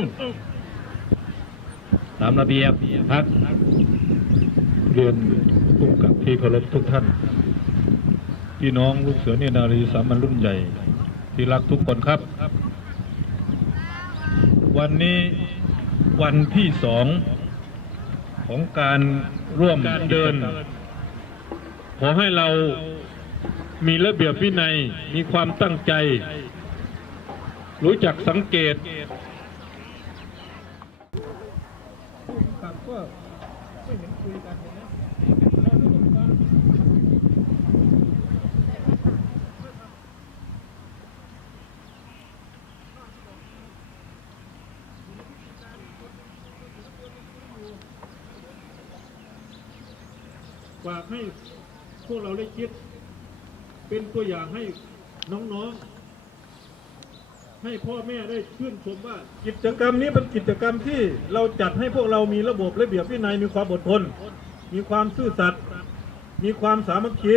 พร้อมตามระเบียบพักเรียนผู้กำกับที่เคารพทุกท่าน พี่น้องลูกเสือเนตรนารีสามัญรุ่นใหญ่ ที่รักทุกคนครับ วันนี้วันที่สองของการร่วมการเดิน ขอให้เรามีระเบียบวินัยมีความตั้งใจ รู้จักสังเกต ฝากให้พวกเราได้คิด เป็น ตัวอย่างให้น้องๆ ให้พ่อแม่ได้ชื่นชมว่า กิจกรรมนี้เป็นกิจกรรมที่เราจัดให้พวกเรามีระบบระเบียบวินัยมีความอดทน มีความซื่อสัตย์มีความสามัคคี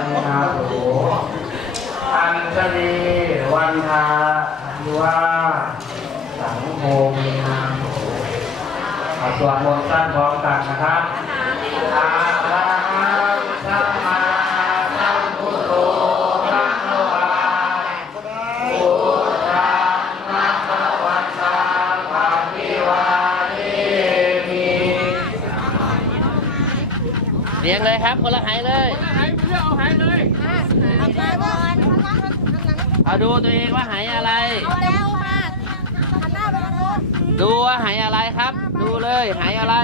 มโมนาโถอัญชลีวันทาอภิวาสังโฆมีนาโถสวดมนต์สั้นพร้อมกันนะครับอะระหังสัมมาสัมพุทโธพระวาพุทธังนะภะวันตังภะพิวาเทมิเรียงเลยครับคนละหายเลย เอาดูตัวเองว่าหายอะไรดูว่าหายอะไรครับ ดูเลยหายอะไร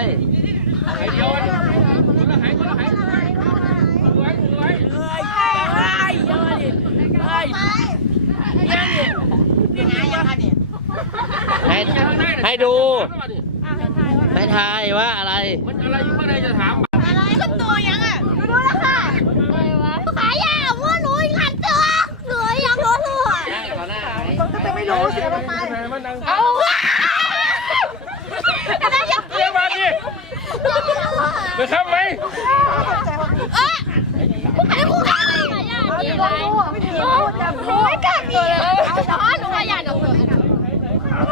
ให้ให้ดูให้ทายว่าอะไรขึ้นตัวยังอะดูแล้วค่ะขายยาว่าหนูขัดตัวหนูยังรู้ตัว นั่งต่อหน้าไหม จะไม่รู้เสียมันไปเอาว้าอันนั้นยังเรียกมาดิจะทำไหมเอ๊ะผู้กูขายมีอะไรไม่ถือไม่กัดตัวเลยเอาช้อนขยะเดี๋ยว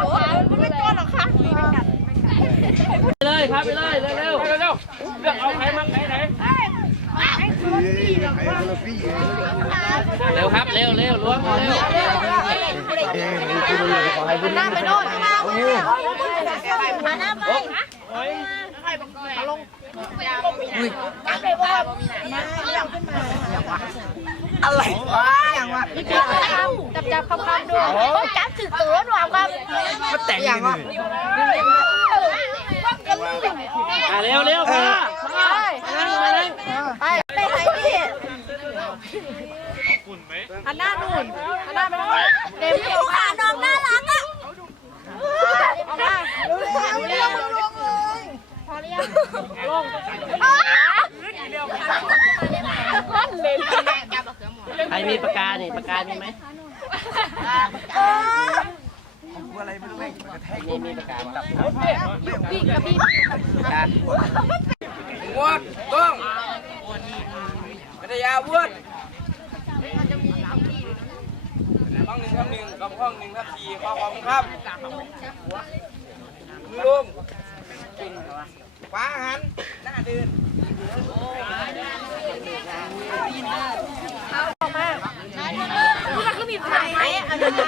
โอ้ยมันไม่ตัวหรอกค่ะเลยครับไปเลยเร็วเร็วเร็วเลือกเอาใครมาใครไหนเร็วครับเร็วเร็วล้วงเร็ว หันหน้าไปโน่นหันหน้าไปหันหน้าไปอะไรวะอย่างวะจับจับคำคำดูจับถือตัวหนูครับมาแต่งอย่างวะอะเร็วเร็วพ่อพ่อนั่งมานั่งไปไปไหนพี่หันหน้านู่นหันหน้าไปโน่นเด็กผู้ขาน้องน่ารักอะ เอามาเร็วลงเลยพอหรือยังลงมันเลยใครมีปากกานี่ปากกามีไหมอะไรไม่รู้แม่กระแทกนี่มีปากกาครับพี่กับพี่วดต้องพัทยาวุฒ ห้องหนึ่ง ทับหนึ่งกับห้องหนึ่งทับสี่ขอขอบคุณครับมือลุ่มฟ้าหันหน้าเดิน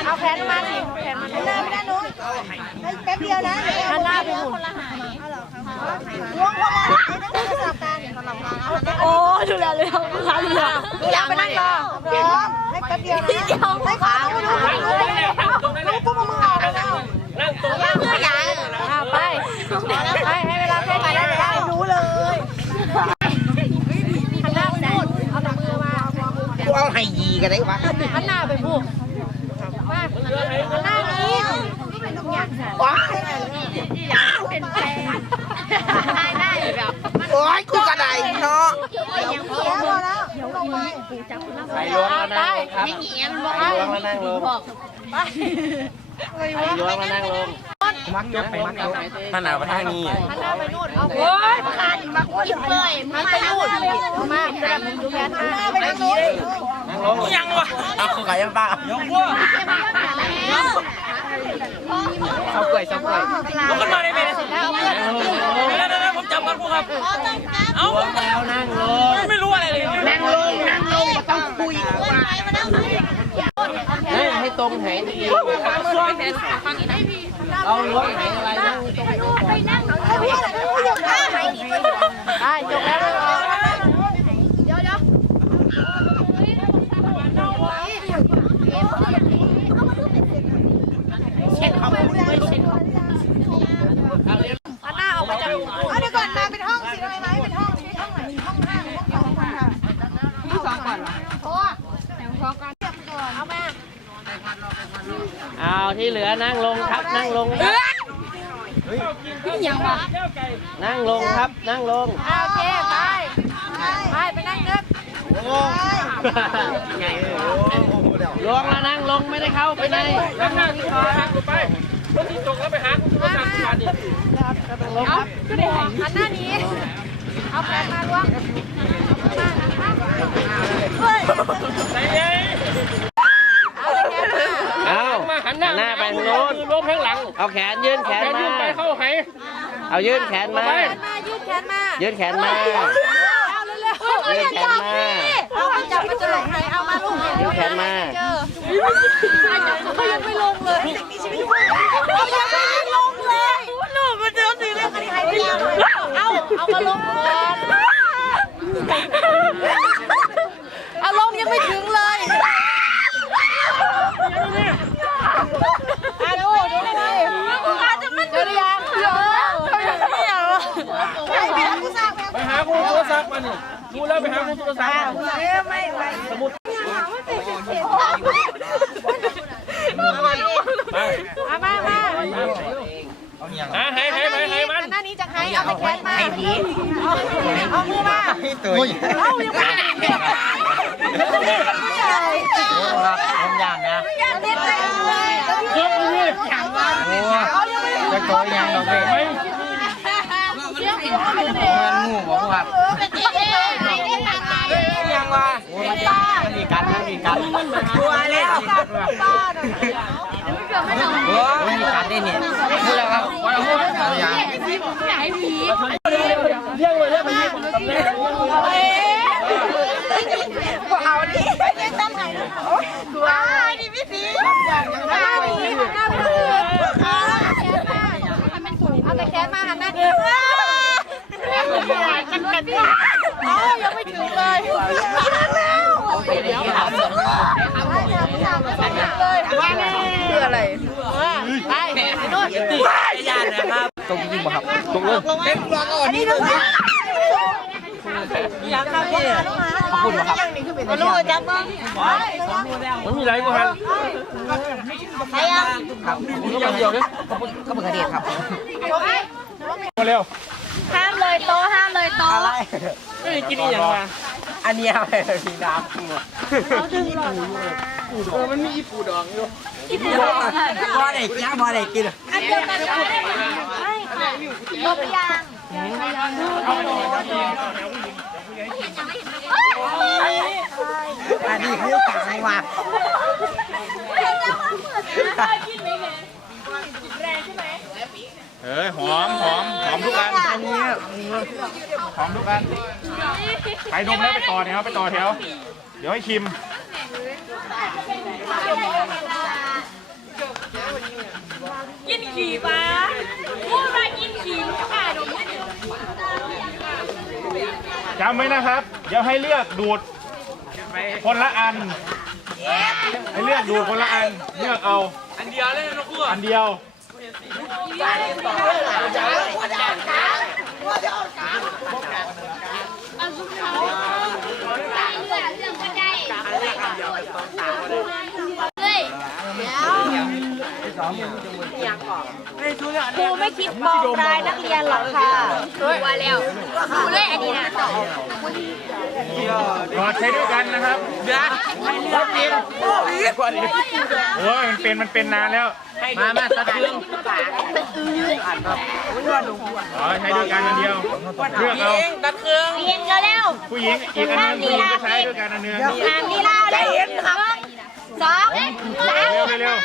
เอาแผนมาสิแผนมาไม่ได้ไม่ได้นู้นแป๊บเดียวนะหันหน้าไปหมุน โอ้ดูแลเลยครับขาเหลืออยากไปนั่งรอพร้อมให้แป๊บเดียวนะเดียวให้ขาไม่รู้ไม่รู้รู้ปุ๊บมึงออกแล้ว นั่งตรง เพื่อใหญ่ไปไปให้เวลาแค่ไหนได้รู้เลยหันหน้าไปนู่นเอาแต่มือมา กูเอาไห้ยีกันได้ปะ หันหน้าไปพูดมาหันหน้านี้ว้าเป็นแฟน ล้วงแล้วนั่งลง ครับไม่เงี้ยมันไปล้วงแล้วนั่งลงไปไปล้วงแล้วนั่งลงมักยกไปมักยกท่านหนาวไปทางนี้มันเอาไปนู่นเอาโอ้ยมาคานมาคุยเลยมันไปนู่นมาจะได้มึงดูแลมาไปทางนู้นนั่งลงยังวะเอาขายยังตายกวัวเสาเกยเสาเกยยกขึ้นมาได้ไหม แล้วเพื่อนแล้วแล้วผมจำกันพวกครับล้วงแล้วนั่งลง ไม่รู้อะไรเลยนั่งลง นั่งลงต้องคุยเฮ้ยให้ตรงไหนดีเอาล้วงไหนอะไรนั่งตรงไหนก่อนไปนั่งเอาเพื่อนเอายกได้ได้จบแล้วเดี๋ยวเดี๋ยวเช็ดเขาไม่เช็ดอันหน้าออกมาจากเอาเดี๋ยวก่อนมาเป็นห้องสิทำไมไหมเป็นห้องเป็นห้องไหนห้องห้าห้องสองค่ะห้องสองก่อนโอ้แต่ห้องก่อนเรียบก่อนเอามา เอา ที่เหลือนั่งลงครับนั่งลงยังวะนั่งลงครับนั่งลงโอเคไปไปไปนั่งนึกไงล้วงแล้วนั่งลงไม่ได้เข้าไปในแล้วนั่งที่คอหักไปคนที่ตกแล้วไปหาคุณผู้ชมที่บ้านนี่เอาก็ได้หันหน้านี้เอาแฟนมาล้วงเฮ้ยใจเย็น เอาเลยแกมา เอา มา หันหหัน้านหน้าไปทางโน้นลงข้างหลังเอาแขนยื่นแขนแขนมา ยืนไปเข้าไหเอายื่นแขนมาแขนมายืดแขนมายื่นแขนมา เอาเร็วๆเอาอย่างจับนี่เอาไปจับมันจะลงไหนเอามาลูกยื่นแขนมา เจอเขายังไม่ลงเลยเขายังไม่ลงเลยลูกมันเจอสีเหลืองอันนี้ให้ไม่ลงเอาเอามาลงก่อนเอาลงยังไม่ถึงเลยอะดูดูให้ดีอาจจะไม่ถึงยังเยอะไม่เอาไปหาผู้สร้างไป ไปหาคุณ โทรศัพท์มานี่ดูแล้วไปหาคุณโทรศัพท์มาไม่ไหวสมุดไปมามามาหาให้ให้ให้ให้มันหน้านี้จะให้เอาไปแขนมาให้ผีเอามือมาเอายังไม่ได้ครับผมยานนะยานนิดเลยยกมือเอายังไม่ได้ตัวยังดอกเบี้ยไหมเชื่อมเอาไปเลย มันงูบอกว่าเป็นจีเอไหนได้ตังมายังว่าเป็นตามันมีกันมันมีกันตัวแล้วตาหน่อยเกือบไม่ลงโอ้มันมีกันได้เนี่ยพูดแล้วครับว่าพูดอย่างผีผมอยากให้ผีเรียกเลยเรียกไปยิงตำแหน่งเอ๊เอาดิไปเรียนตั้งไหนนะว้ายนี่พี่ผีหน้าผีหน้าผีเอาแต่แขนมาหันหน้าผี กันกันอ๋อยังไม่ถึงเลยเดี๋ยวถามเลยว่าคืออะไรไปไปนู่นยานนะครับตรงจริงป่ะครับตรงเลยเต็มตัวก่อนอันนี้ดูสิยังครับพี่ขอบคุณครับมาลูกจับบ้างมันมีไรบ้างครับใครอะครับผมก็มาเดียวเลยขอบคุณก็เป็นกระเดียดครับมาเร็วห้าม เลยโตห้ามเลยโตไม่ได้กินอีหยังมาอันนี้อะไรมีน้ำกูเขาดึงหลอดเออมันมีอีปูดองอยู่บ่ได้กินบ่ได้กินอันเดียวกันเลยไม่ค่ะลบยางอันนี้คือกังว่าเอ้ยหอมหอมหอม ทุกอันอันนี้หอมทุกอันใครดมแล้วไปต่อแถวไปต่อแถว เดี๋ยวให้ชิมกินขี่ปะพูดมากินขี่ลูกค้าดมไม่ถึงจำไว้นะครับ เดี๋ยวให้เลือกดูดคนละอัน ให้เลือกดูดคนละอัน เลือกเอา อันเดียวเลยนะครูอันเดียว เครูไม่คิดมองร้ายนักเรียนหรอกค่ะดูว่าแล้วดูเลยอันนี้นะรอใช้ด้วยกันนะครับโอ้ยมันเป็นมันเป็นนานแล้ว มามาตะเคืองอ๋อใช้ด้วยกันอันเดียวเลือกเอาตะเคืองเรียนเร็วผู้หญิงอีกอันหนึงผู้หญิงก็ใช้ด้วยกันอันหนึงๆอ่านลีลาเร็วสองสามเร็วเร็ว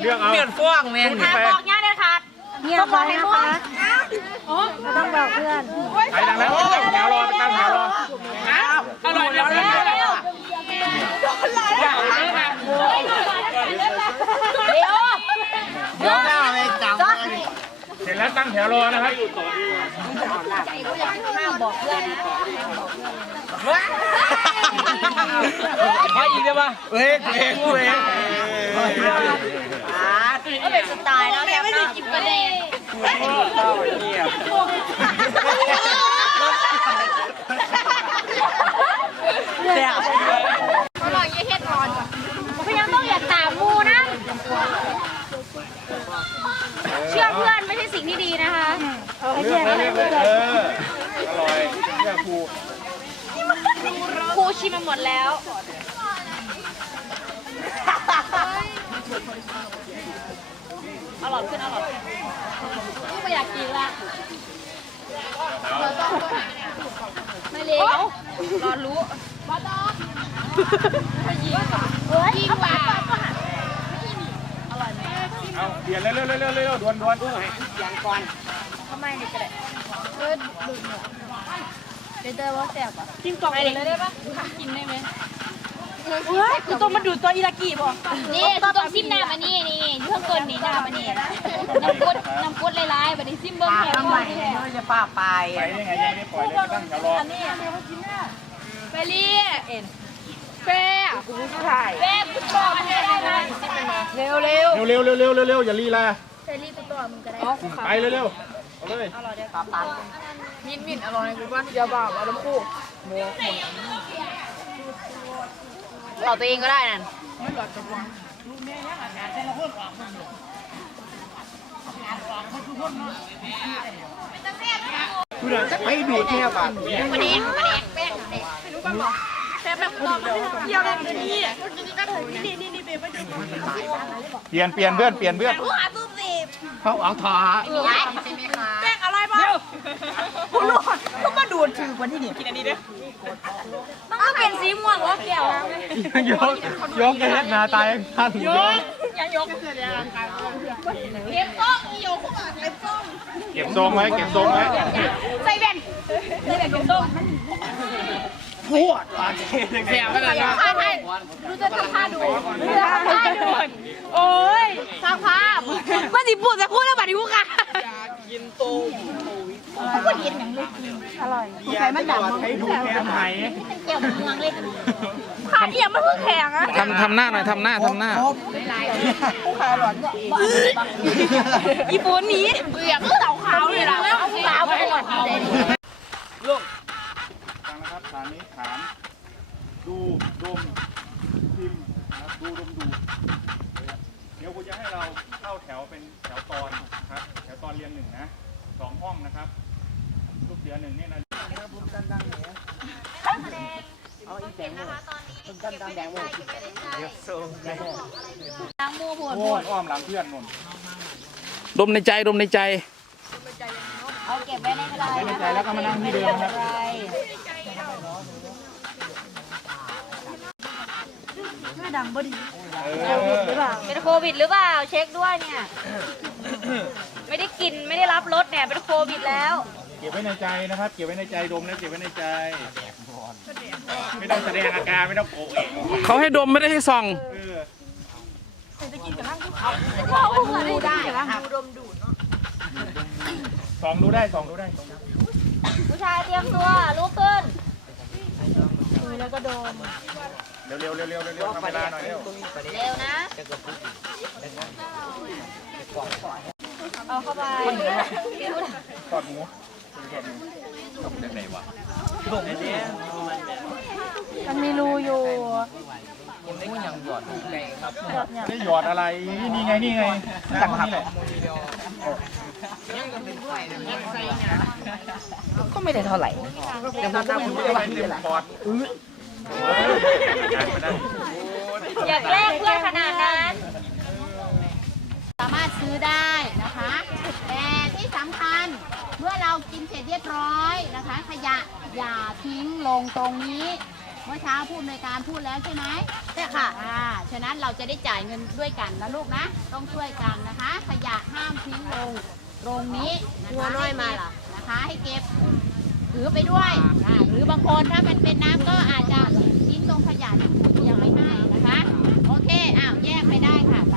เลือกเอาเปลี่ยนฟ้องแม่ผู้หญิห้างมไปบอกย่าเด็ดขาดต้องบอกให้มั่วต้องบอกเพื่อนไปดังนั้นตั้งแถวรอไปตั้งแถวรออร่อยแล้วเร็วเร็วเร็วเดี๋ยวหน้าไม่จำเสร็จแล้วตั้งแถวรอนะครับห้ามบอกเพื่อนนะ ขออีกได้ปะเฮ้ยเฮ้ยเฮ้ยก็เป็นสไตล์แล้วแกไม่ได้กินประเด็นอร่อยยี่เฮ็ดนอนก็ยังต้องอย่าตามมูนะ เชื่อเพื่อนไม่ใช่สิ่งที่ดีนะคะเลือกเลยเลือกเลยเอออร่อยเลือกครู ครู ชิมมาหมดแล้ว อร่อยขึ้นอร่อยไม่อยากกินละไม่เลี้ยวรอรู้บอตอยิงเฮ้ยยิงว่ะเอาเปลี่ยนเร็วเร็วเร็วเร็วเร็วด่วนด่วนทำไมเนี่ยจะได้เออดู เดี๋ยวเจอว่าแสบอะกินกล่องเลยได้ปะกินได้ไหมเฮ้ยกูต้องมาดูตัวอิรากิบ่นี่กูต้องซิมน้ำอันนี้นี่นี่อยู่ข้างบนนี่น้ำอันนี้น้ำกุดน้ำกุดลายๆแบบนี้ซิมเบิ้งแข็งก่อนแท้จะป้าไปไปได้ไงยังไม่ได้ปล่อยเลยไปตั้งแถวรอไปรีเอ็นเฟ่กูผู้ชายเฟ่กูต่อมันได้ไหมเร็วเร็วเร็วเร็วเร็วเร็วเร็วอย่าลีลาเฟรีกูต่อมึงก็ได้ไปเร็วเร็ว เอาเลยมินมินอร่อยกูว่าเดี๋ยวบ่าวเอาน้ำคู่ต่อตัวเองก็ได้นั่นไปดูดเนี่ยป่ะมาแดงมาแดงแป้งแดงไม่รู้บ้างหรอแซ่บแบบต่อมาเที่ยวเลยนี่นี่นี่นี่เป็นไปดูเปลี่ยนเปลี่ยนเพื่อนเปลี่ยนเพื่อน ผู้หาตู้สิบเขาเอาทอแป้งอะไรบ้างคุณรอดเขามาดูดถือวันที่นี่กินอันนี้ด้วยมันก็เป็นสีม่วงว่าแก้วยกยกเฮ็ดนาตายท่านยกยังยกเก็บส้มอีโยเข้ามาเก็บส้มเก็บทรงไว้เก็บทรงไว้ใส่แว่นใส่แว่นเก็บส้ม ปวดปากเค็มแสบขนาดนั้นท่าไทยดูจะทำท่าดูดูจะทำท่าดูโอ้ยสร้างภาพว่าสิพูดจะพูดแล้วบัดนี้พูดค่ะกินตูมพูดเย็นอย่างลึกอร่อยใส่มันดำให้ดูแค่ไหนเกี่ยวเมืองเลยขาเอียงมันเพิ่งแข็งอะทำทำหน้าหน่อยทำหน้าทำหน้าญี่ปุ่นนี้เบียกเสาขาวเลยล่ะเอาขาวไปหมด ฟังนะครับฐานนี้ฐาน ดูดมพิมพ์นะครับดูดมดูเดี๋ยวกูจะให้เราเข้าแถวเป็นแถวตอนนะครับแถวตอนเรียงหนึ่งนะสองห้องนะครับลูกเสือหนึ่งนี่นะล้างมือหัวโอ้ยอ้อมหลังเพื่อนนนดมในใจดมในใจ เอาเก็บไว้ในใจในใจแล้วก็มานั่งที่เดิมครับ เออเป็นโควิดหรือเปล่าเช็คด้วยเนี่ย ไม่ได้กินไม่ได้รับรสเนี่ยเป็นโควิดแล้ว เก็บไว้ในใจนะครับ เก็บไว้ในใจดมแล้วเก็บไว้ในใจ ไม่ต้องแสดงอาการไม่ต้องโกเองเขาให้ดมไม่ได้ให้ส่อง เออดูได้ดูดมดูดสองดูได้สองดูได้สองดูผู้ชายเตรียมตัวลุกขึ้น แล้วก็โดนเร็วเร็วเร็วเร็วเร็วทำเวลาหน่อยเร็วเร็วนะเอาเข้าไปทอดหมูมันมีรูอยู่ ได้หยอดอะไร นี่ไงนี่ไงหน้าคนนี้แหละก็ไม่ได้เท่าไหร่แต่ผมก็ไม่ได้ว่าที่อะไรอยากแลกเพื่อนขนาดนั้น สามารถซื้อได้นะคะ แต่ที่สำคัญเมื่อเรากินเสร็จเรียบร้อยนะคะ ขยะอย่าทิ้งลงตรงนี้ เมื่อเช้าผู้อำนวยการพูดแล้วใช่ไหมใช่ค่ะ อ่าฉะนั้นเราจะได้จ่ายเงินด้วยกันนะลูกนะ ต้องช่วยกันนะคะ ขยะห้ามทิ้งลงตรงนี้นะคะน้อยมาล่ะ นะคะให้เก็บถือไปด้วยอ่าหรือบางคนถ้ามันเป็นน้ำก็อาจจะทิ้งตรงขยะที่ครูยังไม่ให้นะคะ โอเคอ้าวแยกไปได้ค่ะไป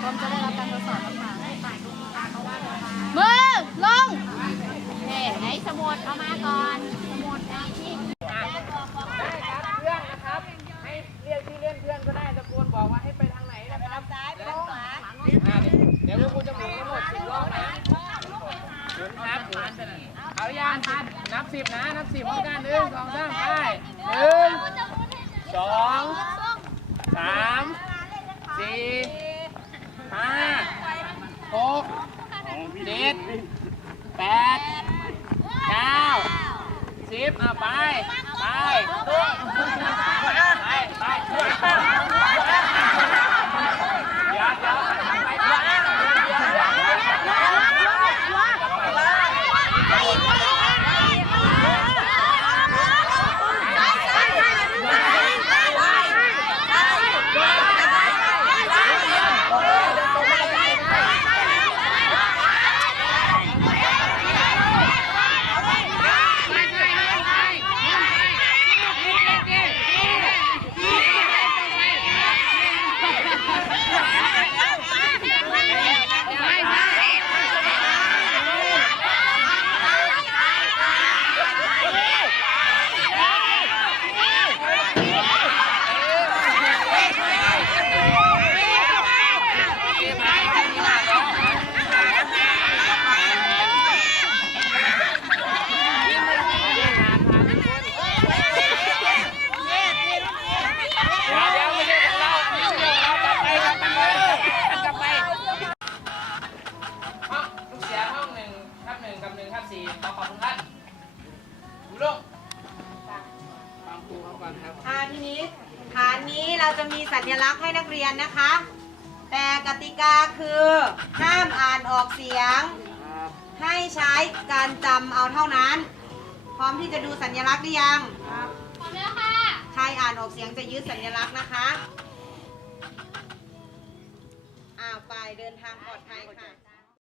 พร้อมจะได้รับการทดสอบมือลงเฮ้ไหนสมุดเอามาก่อน สมุดไอ้ที่เพื่อนนะครับ ให้เรียกที่เล่นเพื่อนก็ได้ตะโกนบอกว่าให้ไปทางไหนนะครับซ้ายไปทางขวาเดี๋ยวครูจะหมุนทั้งหมดสิบรอบนะหมุนครับเอาย่างนับสิบนะ นับสิบพร้อมกันหนึ่งสองสามไปหนึ่งสองสามสี่ห้าหกเจ็ดแปดเก้า สิบอะไป ไป ไป ไปเดี๋ยวเดี๋ยวไปไป เดี๋ยวเดี๋ยวไม่ใช่ของเราอันนี้เดี๋ยวเรากลับไปกลับไปเลยกลับไปห้องลูกเสียห้องหนึ่งทับหนึ่งกับหนึ่งทับสี่ขอขอบคุณท่านดูลูกฟังครูเขาก่อนครับ อ่าทีนี้ฐานนี้เราจะมีสัญลั กันนะคะ แต่กติกาคือห้ามอ่านออกเสียง ให้ใช้การจำเอาเท่านั้น พร้อมที่จะดูสัญลักษณ์หรือยัง พร้อมแล้วค่ะใครอ่านออกเสียงจะยึดสัญลักษณ์นะคะ อ้าวไปเดินทางปลอดภัยค่ะ